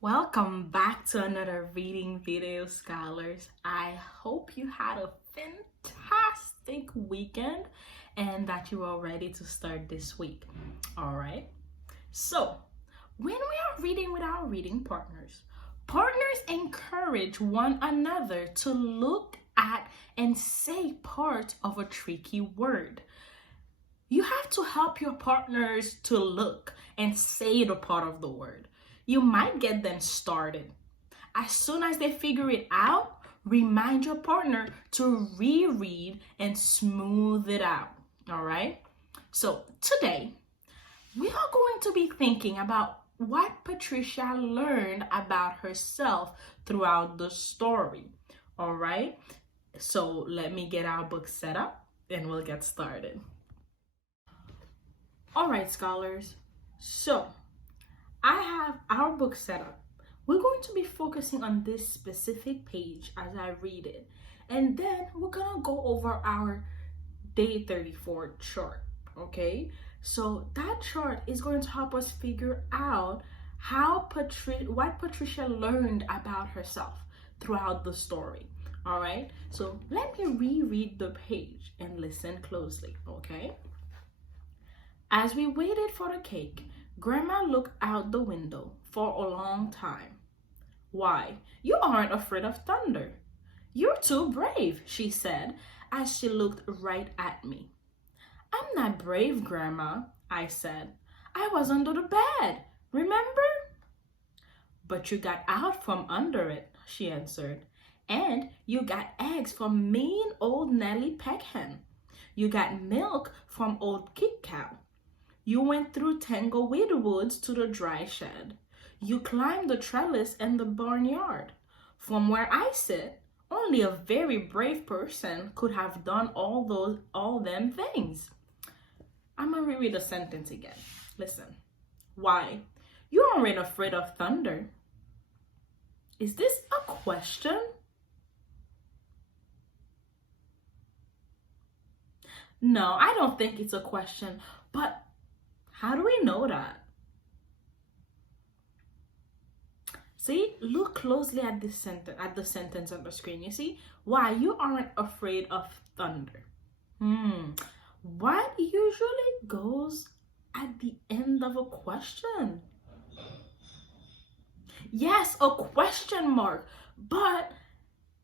Welcome back to another reading video, scholars. I hope you had a fantastic weekend and that you are ready to start this week. All right. So, when we are reading with our reading partners, partners encourage one another to look at and say part of a tricky word. You have to help your partners to look and say the part of the word. You might get them started. As soon as they figure it out, remind your partner to reread and smooth it out. All right? So today, we are going to be thinking about what Patricia learned about herself throughout the story. All right? So let me get our book set up and we'll get started. All right, scholars. So I have our book set up. We're going to be focusing on this specific page as I read it. And then we're going to go over our day 34 chart, okay? So that chart is going to help us figure out what Patricia learned about herself throughout the story, all right? So let me reread the page and listen closely, okay? As we waited for the cake, Grandma looked out the window for a long time. Why, you aren't afraid of thunder. You're too brave, she said as she looked right at me. I'm not brave, Grandma, I said. I was under the bed, remember? But you got out from under it, she answered. And you got eggs from mean old Nellie Peckhen. You got milk from old Kick Cow. You went through Tangleweed Woods to the dry shed. You climbed the trellis and the barnyard. From where I sit, only a very brave person could have done all them things. I'm gonna reread the sentence again. Listen. Why? You aren't afraid of thunder. Is this a question? No, I don't think it's a question, but how do we know that? See, look closely at this sentence, at the sentence on the screen. You see, why you aren't afraid of thunder. What usually goes at the end of a question? Yes, a question mark, but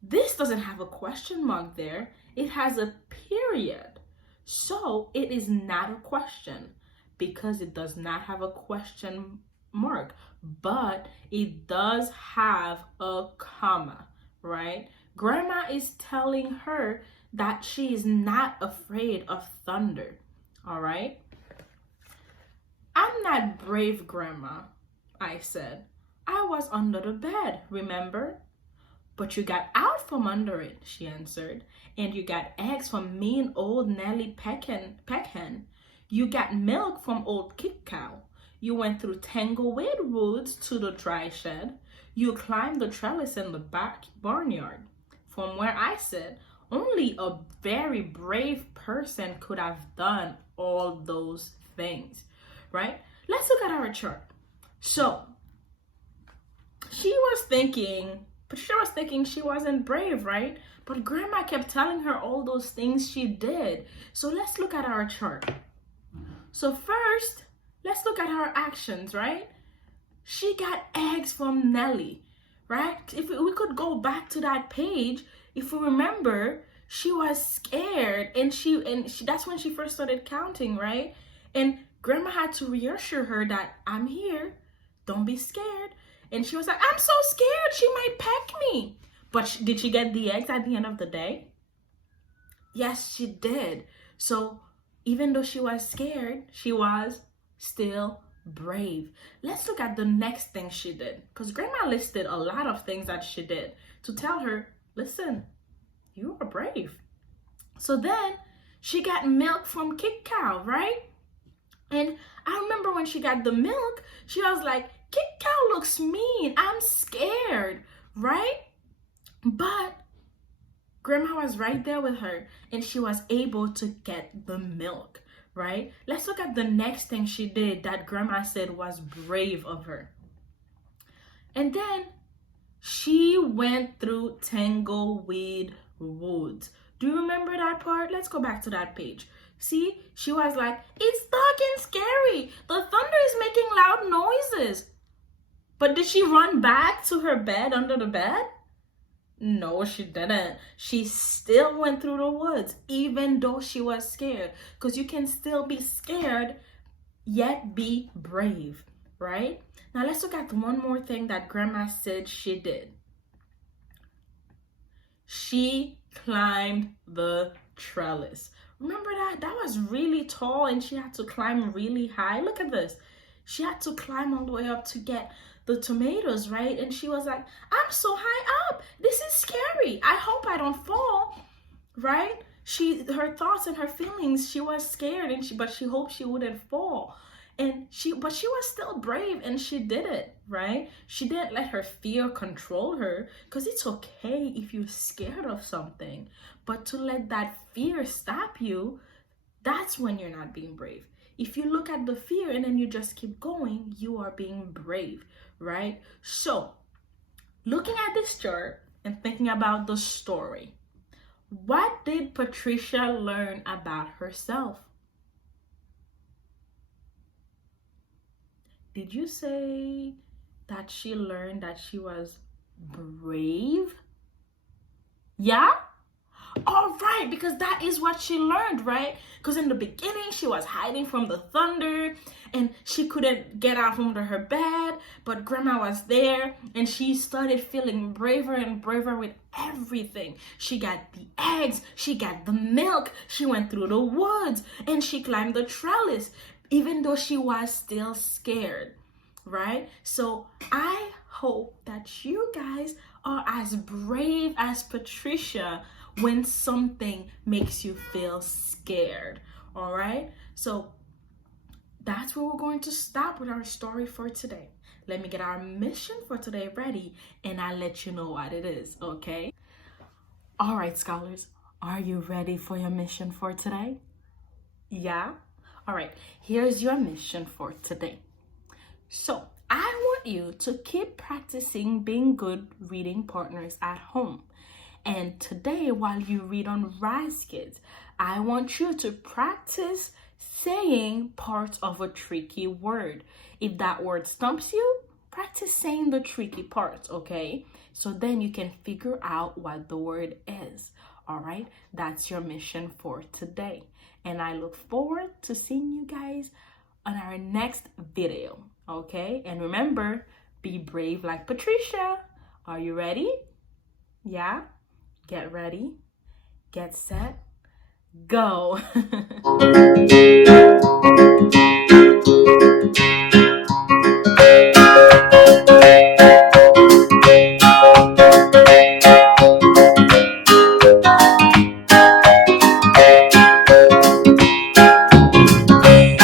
this doesn't have a question mark there. It has a period. So it is not a question because it does not have a question mark, but it does have a comma, right? Grandma is telling her that she is not afraid of thunder, all right? I'm not brave, Grandma, I said. I was under the bed, remember? But you got out from under it, she answered, and you got eggs from mean old Nellie Peckhen. You got milk from old Kick Cow. You went through Tangleweed Woods to the dry shed. You climbed the trellis in the back barnyard. From where I sit, only a very brave person could have done all those things, right? Let's look at our chart. So, Patricia was thinking she wasn't brave, right? But Grandma kept telling her all those things she did. So let's look at our chart. So first, let's look at her actions, right? She got eggs from Nellie, right? If we could go back to that page, if we remember, she was scared and that's when she first started counting, right? And Grandma had to reassure her that I'm here, don't be scared. And she was like, I'm so scared, she might peck me. But did she get the eggs at the end of the day? Yes, she did. So even though she was scared, she was still brave. Let's look at the next thing she did, because Grandma listed a lot of things that she did to tell her, listen, you are brave. So then she got milk from Kick Cow, right? And I remember when she got the milk, she was like, Kick Cow looks mean, I'm scared, right? But Grandma was right there with her and she was able to get the milk, right? Let's look at the next thing she did that grandma said was brave of her. And then she went through Tangleweed Woods. Do you remember that part? Let's go back to that page. See, she was like, it's dark and scary. The thunder is making loud noises. But did she run back to her bed under the bed? No, she didn't. She still went through the woods, even though she was scared. Because you can still be scared, yet be brave, right? Now let's look at one more thing that grandma said she did. She climbed the trellis. Remember that? That was really tall and she had to climb really high. Look at this. She had to climb all the way up to get the tomatoes, right? And she was like, I'm so high up. This is scary. I hope I don't fall, right? Her thoughts and her feelings, she was scared but she hoped she wouldn't fall. But she was still brave and she did it, right? She didn't let her fear control her, because it's okay if you're scared of something, but to let that fear stop you, that's when you're not being brave. If you look at the fear and then you just keep going, you are being brave, right? So, looking at this chart and thinking about the story, what did Patricia learn about herself? Did you say that she learned that she was brave? Yeah? All right, because that is what she learned, right? Because in the beginning, she was hiding from the thunder and she couldn't get out from under her bed, but grandma was there and she started feeling braver and braver with everything. She got the eggs, she got the milk, she went through the woods, and she climbed the trellis, even though she was still scared, right? So I hope that you guys are as brave as Patricia when something makes you feel scared, all right? So that's where we're going to stop with our story for today. Let me get our mission for today ready and I'll let you know what it is, okay? All right, scholars, are you ready for your mission for today? Yeah? All right, here's your mission for today. So I want you to keep practicing being good reading partners at home. And today, while you read on RazKids, I want you to practice saying parts of a tricky word. If that word stumps you, practice saying the tricky parts, okay? So then you can figure out what the word is, all right? That's your mission for today. And I look forward to seeing you guys on our next video, okay? And remember, be brave like Patricia. Are you ready? Yeah? Get ready, get set, go.